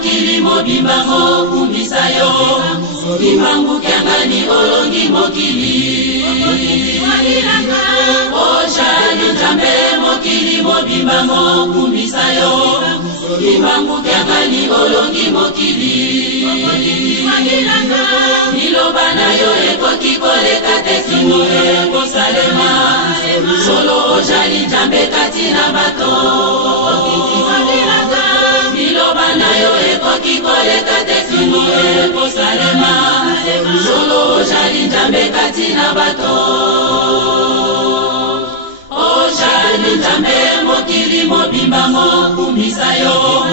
mokili mobimba mokumbisa yo Imbangu kiangani olongi mokili Oshali Nzambe mokili mobimba mokumbisa yo Imbangu kiangani olongi mokili Niloba na yo ekoki koleka te simo ekosalema Solo oshali Nzambe kati na bato Niloba na yo ekoki koleka te simo ekosalema Solo oshali Nzambe kati na bato Oshali Nzambe mokili mobimba mokumbisa yo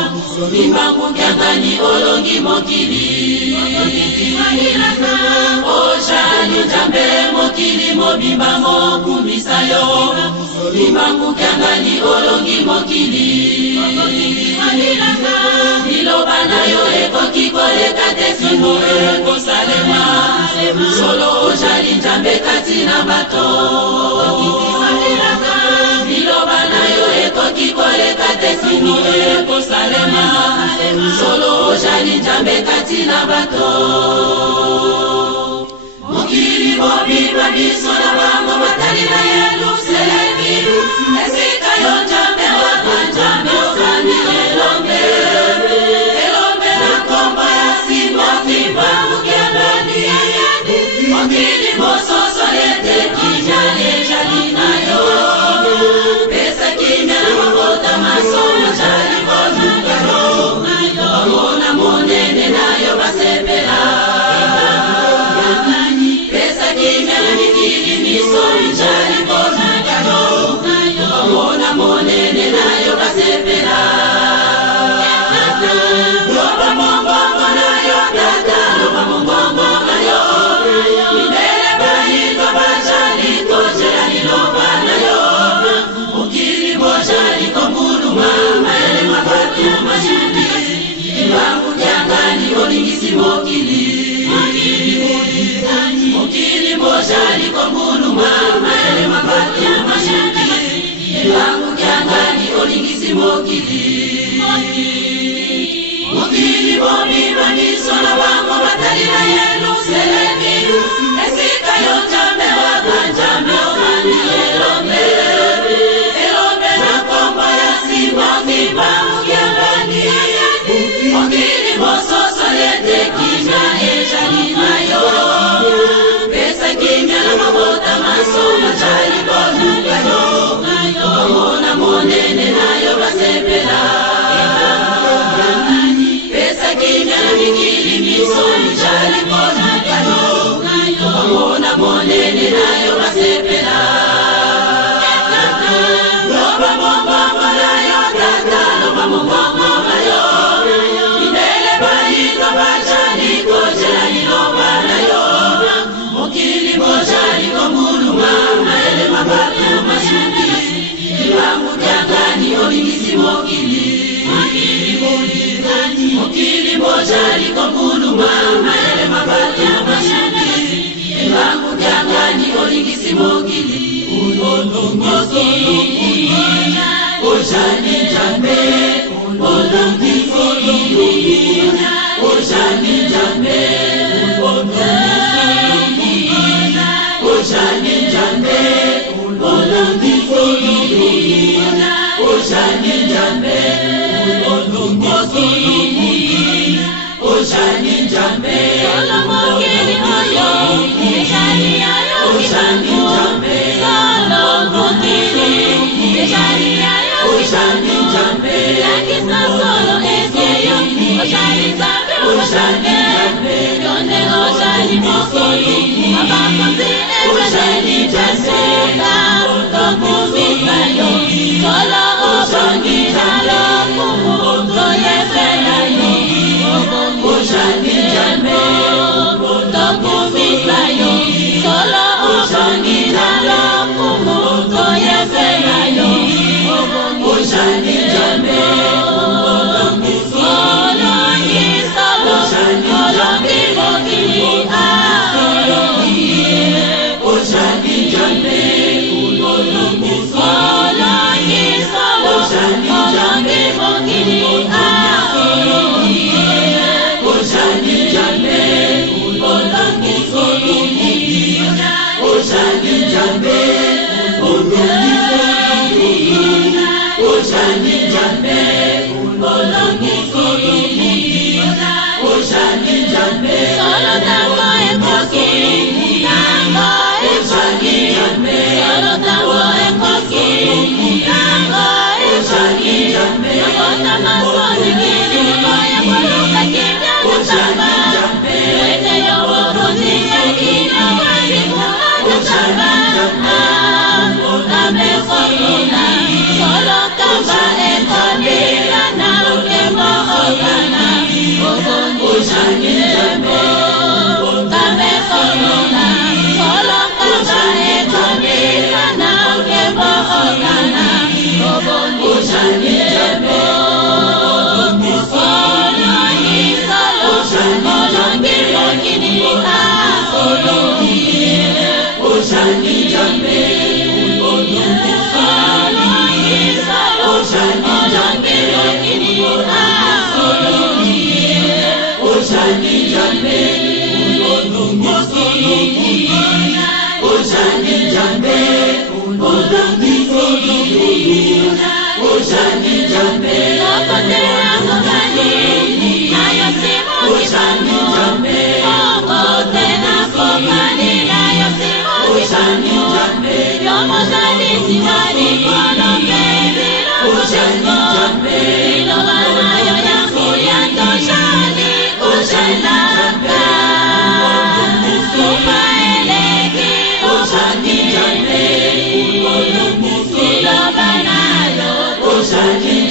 Imbangu kiangani olongi mokili Oshali Nzambe mokili mobimba mokumbisa yo Imbangu kiangani olongi mokili Niloba na yo ekoki koleka te simo ekosalema Solo oshali Nzambe kati na bato Niloba na yo ekoki koleka te simo ekosalema Solo oshali Nzambe kati na bato Mokili mobimba biso na bango batali na Yerusalemi Esika yo Nzambe waka Nzambe okani elombe Elombe na kombo ya simba kimba mukiangani Mokili mososo lete kijali jali na yo Pesa kimya na mabota masomo jali bozuka yo Mona monene na yo basepela Pesa kimya na mikili misomi jali bozuka yo Mona monene na yo basepela Loba mongongo na yo tata Loba mongongo na yo Minele baito bajali kojali loba na yo Mokili bojali kombulu mama ele mabatu majundi Imbangu kiangani olingisi mokili Mokili bojali kombulu mama ele mabatu majundi Imbangu kiangani olingisi mokili Mokili bomimba miso na bango batali na Yerusalemi Esika yo Nzambe waka Nzambe okani elombe Elombe na kombo ya simba kimba mukiangani Mokili mososo lete kimya ejali na yo Pesa kimya na mabota masomo jali bozuka yo Mona monene na yo basepela Pesa kimya na mikili misomi jali bozuka yo Mona monene na yo basepela Loba mongongo na yo tata Loba mongongo na yo Minele baito bajali kojali loba na yo Mokili bojali kombulu mama ele mabatu mashuki Imbangu kiangani olingisi mokili Mokili bojali kombulu mama ele mabatu mashuki Imbangu kiangani olingisi mokili Oshali Nzambe olongi mokili Oshali Nzambe Oshali Nzambe olongi mokili Oshali Nzambe olongi mokili Oshali Nzambe olongi mokili Oshali Nzambe Oshali Nzambe lakisa solo eseyo Oshali Nzambe Oshali Nzambe yonde Oshali mokili abakozi Oshali Nzambe tokumisa yo solo obongi jalo kumu toyesela yo Oshali Nzambe tokumisa yo solo obongi jalo kumu toyesela yo Oshali Nzambe olongi mokili Oshali Nzambe olongi Oshani